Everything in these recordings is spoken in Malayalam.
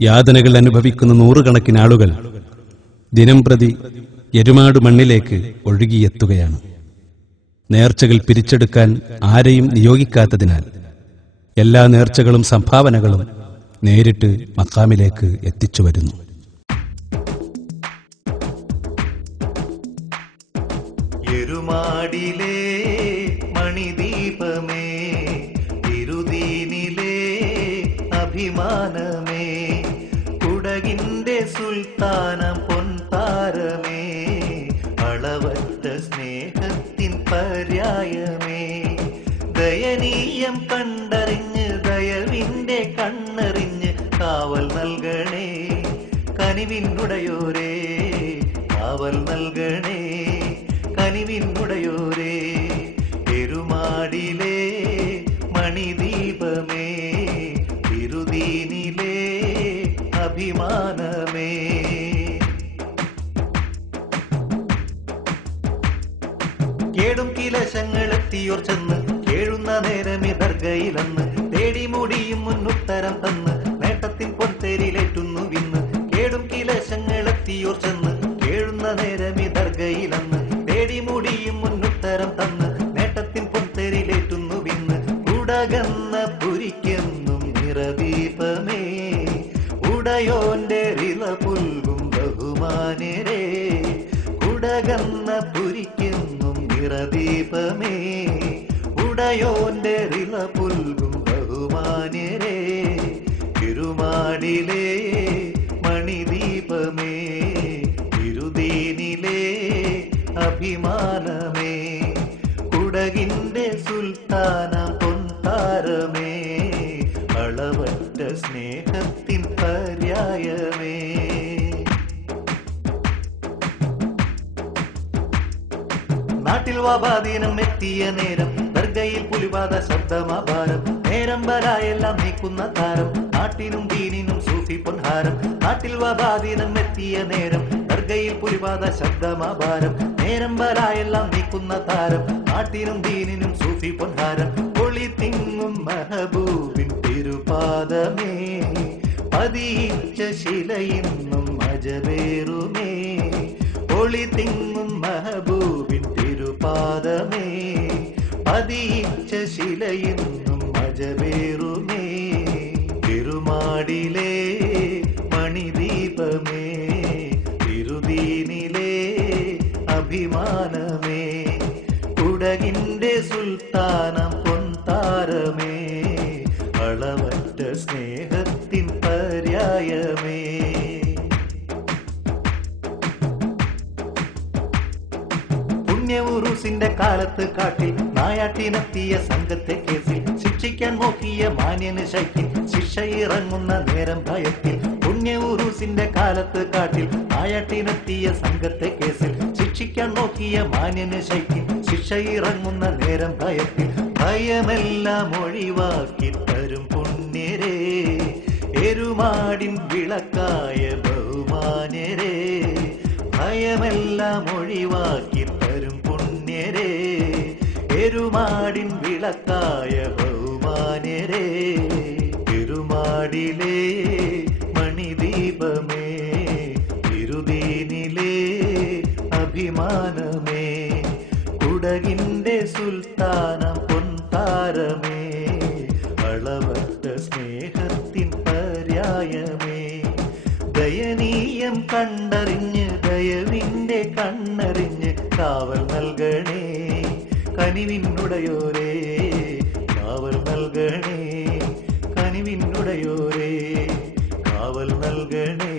യാതനകൾ അനുഭവിക്കുന്ന നൂറുകണക്കിന് ആളുകൾ ദിനംപ്രതി എരുമാട് മണ്ണിലേക്ക് ഒഴുകിയെത്തുകയാണ്. നേർച്ചകൾ പിരിച്ചെടുക്കാൻ ആരെയും നിയോഗിക്കാത്തതിനാൽ എല്ലാ നേർച്ചകളും സംഭാവനകളും നേരിട്ട് മഖാമിലേക്ക് എത്തിച്ചു വരുന്നു. എരുമാടിലെ മണിദീപമേ, തിരുദീനിലെ അഭിമാനമേ, കുടകിന്റെ സുൽത്താനം പൊൻതാരമേ, അളവറ്റ സ്നേഹത്തിൻ പര്യായമേ, ദയനീയം കണ്ടറിഞ്ഞ് ദയവിന്റെ കണ്ണെറിഞ്ഞ് കാവൽ നൽകണേ കനിവിനുടയോരേ, കാവൽ നൽകണേ കനിവിനുടയോരേ. എരുമാടിലെ മണിദീപമേ, തിരുദീനിലെ അഭിമാനമേ. കേടും കിലശങ്ങളെത്തിയോർ ചെന്ന് കേഴുന്ന നേരമേ ദർഗയിലെന്ന്, തേടി മുടിയും മുന്നുത്തരം തന്ന് നേട്ടത്തിൻ പൊൻതേരിലേറ്റുന്നു വിന്ന്. കേടും കിലശങ്ങളെത്തിയോർ ചെന്ന് കേഴുന്ന നേരമേ ദർഗയിലെന്ന്, തേടി മുടിയും മുന്നുത്തരം തന്ന് നേട്ടത്തിൻ പൊൻതേരിലേറ്റുന്നു വിന്ന്. ഉടകന്ന പുരിക്കെന്നും നിറദീപമേ, ഉടയോന്റെ റിള പുൽകും ബഹുമാനരേ, ഉടകന്ന പുരിക്കെന്നും നിറദീപമേ, ഉടയോന്റെ റിള പുൽകും ബഹുമാനരേ. തിരുമാടിലെ മണിദീപമേ, തിരുദീനിലെ അഭിമാനമേ, കുടകിന്റെ സുൽത്താനം പൊൻതാരമേ, അളവറ്റ സ്നേഹത്തിൻ പര്യായമേ. നാട്ടിൽ വബാദീനം എത്തിയ നേരം ദർഗയിൽ പുലിവാദ ശബ്ദമാഭാരം, നേരം വരായെല്ലാം നീക്കുന്ന താരം, നാട്ടിനും ദീനിനും സൂഫി പൊൻഹാരം. നാട്ടിൽ വബാദീനം എത്തിയ നേരം ദർഗയിൽ പുലിവാദ ശബ്ദമാഭാരം, നേരം വരായെല്ലാം നീക്കുന്ന താരം, നാട്ടിനും ദീനിനും സൂഫി പൊൻഹാരം. ഒളി തിങ്ങും മെഹബൂബിൻ തിരുപാദമേ, പതിയിച്ച ശിലയിന്നും അജവേറുമേ, ഒളി തിങ്ങും മെഹബൂബിൻ തിരുപാദമേ, പതിയിച്ച ശിലയിന്നും അജവേറുമേ. തിരുമാടിലെ മണിദീപമേ, തിരുദീനിലെ അഭിമാനമേ, കുടകിന്റെ സുൽത്താനം പൊൻതാരമേ, അളവറ്റ സ്നേഹത്തിൻ പര്യായമേ. ഉറൂസിന്റെ കാലത്ത് കാട്ടിൽ നായാട്ടിനെത്തിയ സംഘത്തെ കേസിൽ ശിക്ഷിക്കാൻ നോക്കിയ മാന്യന് ശൈക്കിൽ ശിക്ഷ ഇറങ്ങുന്ന നേരം ഭയത്തിൽ. ഉറൂസിന്റെ കാലത്ത് കാട്ടിൽ നായാട്ടിനെത്തിയ സംഘത്തെ കേസിൽ ശിക്ഷിക്കാൻ നോക്കിയ മാന്യന് ശൈക്കിൽ ശിക്ഷ ഇറങ്ങുന്ന നേരം ഭയത്തിൽ. ഭയമെല്ലാം ഒഴിവാക്കി തരും പുണ്യരേ, എരുമാടിൻ വിളക്കായ ബഹുമാന്യരേ, ഭയമെല്ലാം ഒഴിവാക്കി തരും പുണ്യരേ, എരുമാടിൻ വിളക്കായ ബഹുമാന്യരേ. തിരുമാടിലെ മണിദീപമേ, തിരുദീനിലെ അഭിമാനമേ, കുടകിന്റെ സുൽത്താനം പൊൻതാരമേ, അളവറ്റ സ്നേഹത്തിൻ പര്യായമേ. ദയനീയം കണ്ടറിഞ്ഞ് ദയവിന്റെ കണ്ണെറിഞ്ഞ് കാവൽ നൽകണേ കനിവിനുടയോരേ, കാവൽ നൽകണേ കനിവിനുടയോരേ, കാവൽ നൽകണേ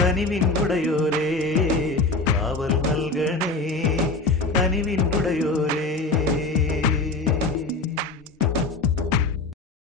കനിവിനുടയോരേ, കാവൽ നൽകണേ കനിവിനുടയോരേ.